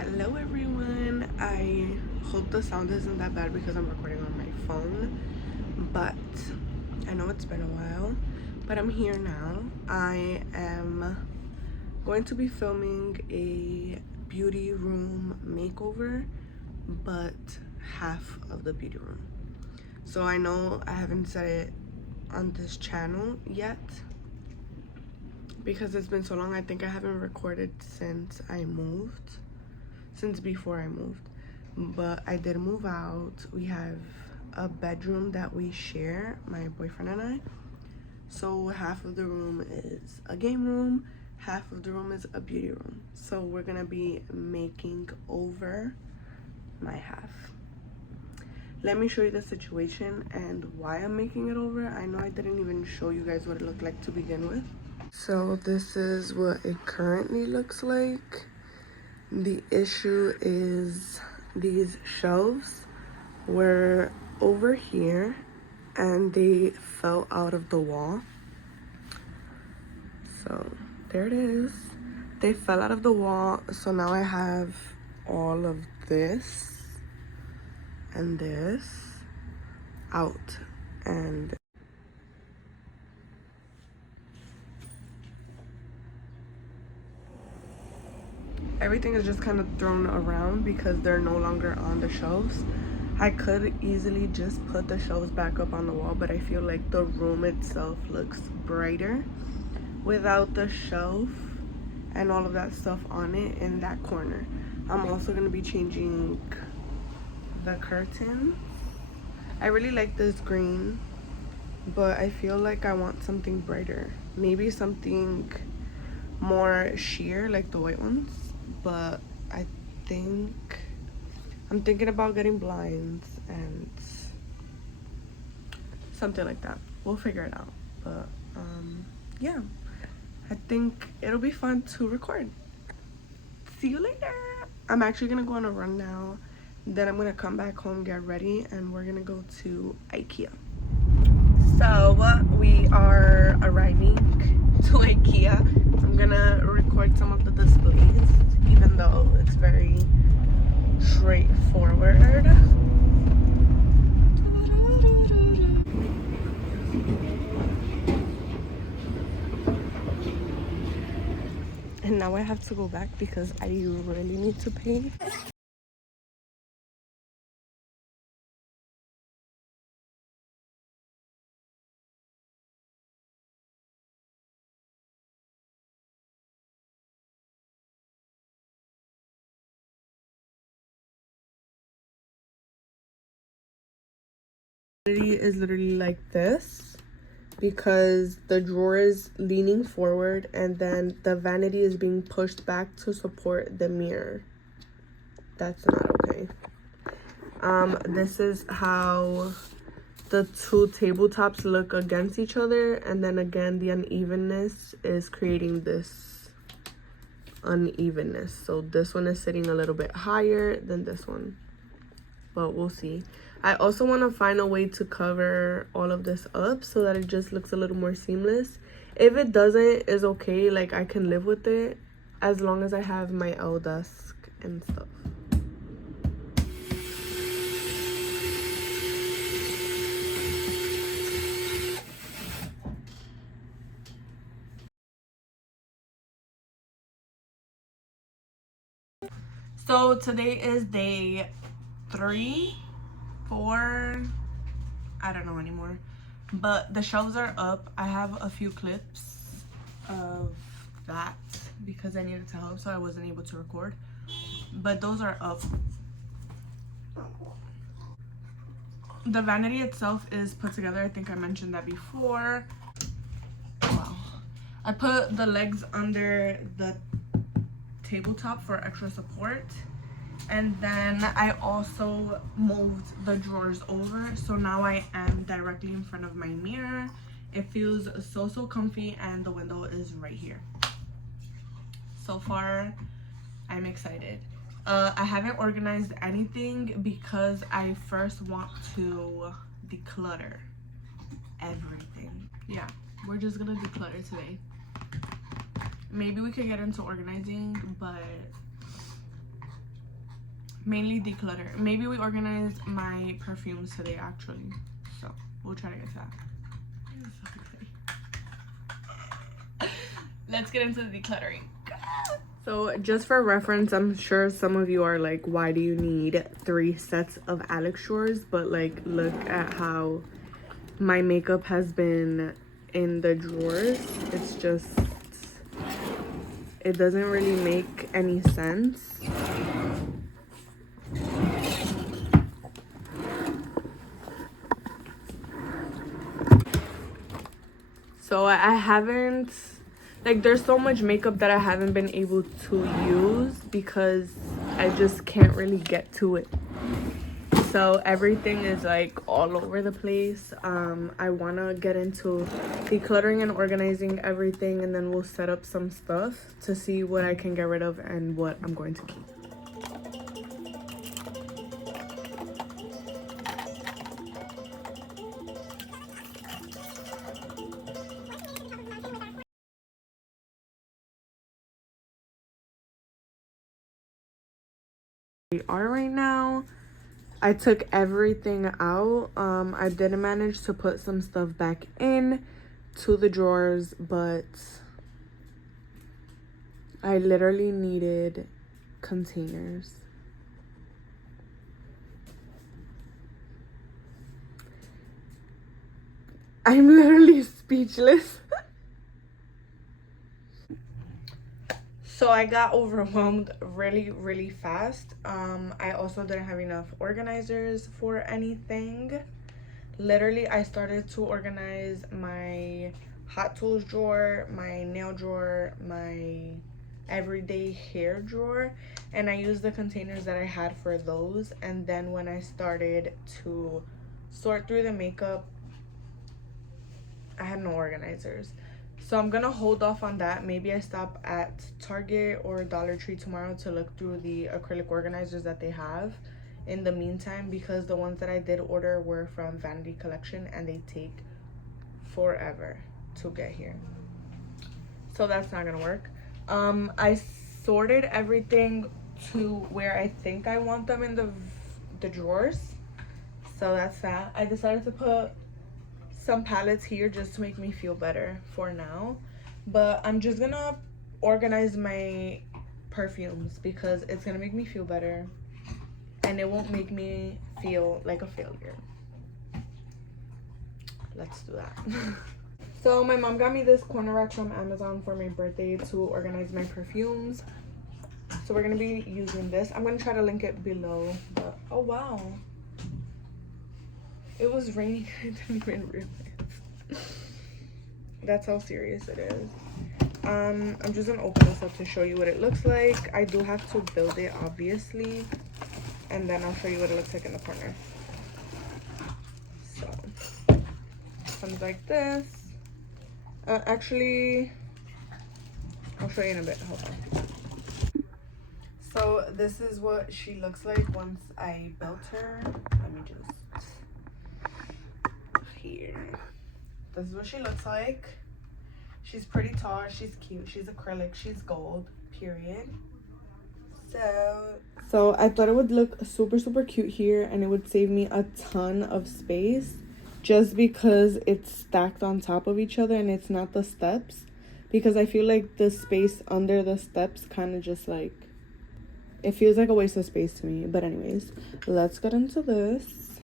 Hello everyone. I hope the sound isn't that bad because I'm recording on my phone, but I know it's been a while, but I'm here now. I am going to be filming a beauty room makeover, but half of the beauty room. So I know I haven't said it on this channel yet because it's been so long. I think I haven't recorded since before I moved, but I did move out. We have a bedroom that we share, my boyfriend and I. So half of the room is a game room, half of the room is a beauty room. So we're gonna be making over my half. Let me show you the situation and why I'm making it over. I know I didn't even show you guys what it looked like to begin with. So this is what it currently looks like. The issue is these shelves were over here and they fell out of the wall. So there it is. They fell out of the wall. So now I have all of this and this out, and everything is just kind of thrown around because they're no longer on the shelves. I could easily just put the shelves back up on the wall, but I feel like the room itself looks brighter without the shelf and all of that stuff on it in that corner. I'm also going to be changing the curtain. I really like this green, but I feel like I want something brighter. Maybe something more sheer like the white ones, but I'm thinking about getting blinds and something like that. We'll figure it out, but yeah, I think it'll be fun to record. See you later. I'm actually gonna go on a run now, then I'm gonna come back home, get ready, and we're gonna go to Ikea. So we are arriving to Ikea. I'm gonna record some of the displays, even though it's very straightforward. And now I have to go back because I really need to pay. It is literally like this because the drawer is leaning forward and then the vanity is being pushed back to support the mirror. That's not okay. This is how the two tabletops look against each other, and then again the unevenness is creating this unevenness. So this one is sitting a little bit higher than this one, but we'll see. I also want to find a way to cover all of this up so that it just looks a little more seamless. If it doesn't, it's okay. Like, I can live with it as long as I have my L desk and stuff. So today is day 3, 4, I don't know anymore, but the shelves are up. I have a few clips of that because I needed to help, so I wasn't able to record, but those are up. The vanity itself is put together. I think I mentioned that before. Wow. I put the legs under the tabletop for extra support, and then I also moved the drawers over, so now I am directly in front of my mirror. It feels so comfy, and the window is right here. So far I'm excited. I haven't organized anything because I first want to declutter everything. Yeah, we're just gonna declutter today. Maybe we could get into organizing, but mainly declutter. Maybe we organize my perfumes today actually, so we'll try to get to that. Let's get into the decluttering. So just for reference, I'm sure some of you are like, why do you need 3 sets of Alex drawers? But like, look at how my makeup has been in the drawers. It's just, it doesn't really make any sense. So I haven't, like, there's so much makeup that I haven't been able to use because I just can't really get to it. So everything is like all over the place. I want to get into decluttering and organizing everything, and then we'll set up some stuff to see what I can get rid of and what I'm going to keep. We are right now. I took everything out. I didn't manage to put some stuff back in to the drawers, but I literally needed containers. I'm literally speechless. So I got overwhelmed really fast. I also didn't have enough organizers for anything. Literally, I started to organize my hot tools drawer, my nail drawer, my everyday hair drawer, and I used the containers that I had for those. And then when I started to sort through the makeup, I had no organizers. So I'm gonna hold off on that. Maybe I stop at Target or Dollar Tree tomorrow to look through the acrylic organizers that they have in the meantime, because the ones that I did order were from Vanity collection and they take forever to get here. So that's not gonna work. I sorted everything to where I think I want them in the drawers. So that's that. I decided to put some palettes here just to make me feel better for now, but I'm just gonna organize my perfumes because it's gonna make me feel better and it won't make me feel like a failure. Let's do that. So my mom got me this corner rack from Amazon for my birthday to organize my perfumes, so we're gonna be using this. I'm gonna try to link it below, but oh wow, it was raining. I didn't even realize. That's how serious it is. I'm just gonna open this up to show you what it looks like. I do have to build it, obviously, and then I'll show you what it looks like in the corner. So comes like this. Actually, I'll show you in a bit. Hold on. So this is what she looks like once I built her. Let me just here. This is what she looks like. She's pretty tall, she's cute, she's acrylic, she's gold, period. So I thought it would look super cute here, and it would save me a ton of space just because it's stacked on top of each other and it's not the steps, because I feel like the space under the steps kind of just like, it feels like a waste of space to me. But anyways, let's get into this.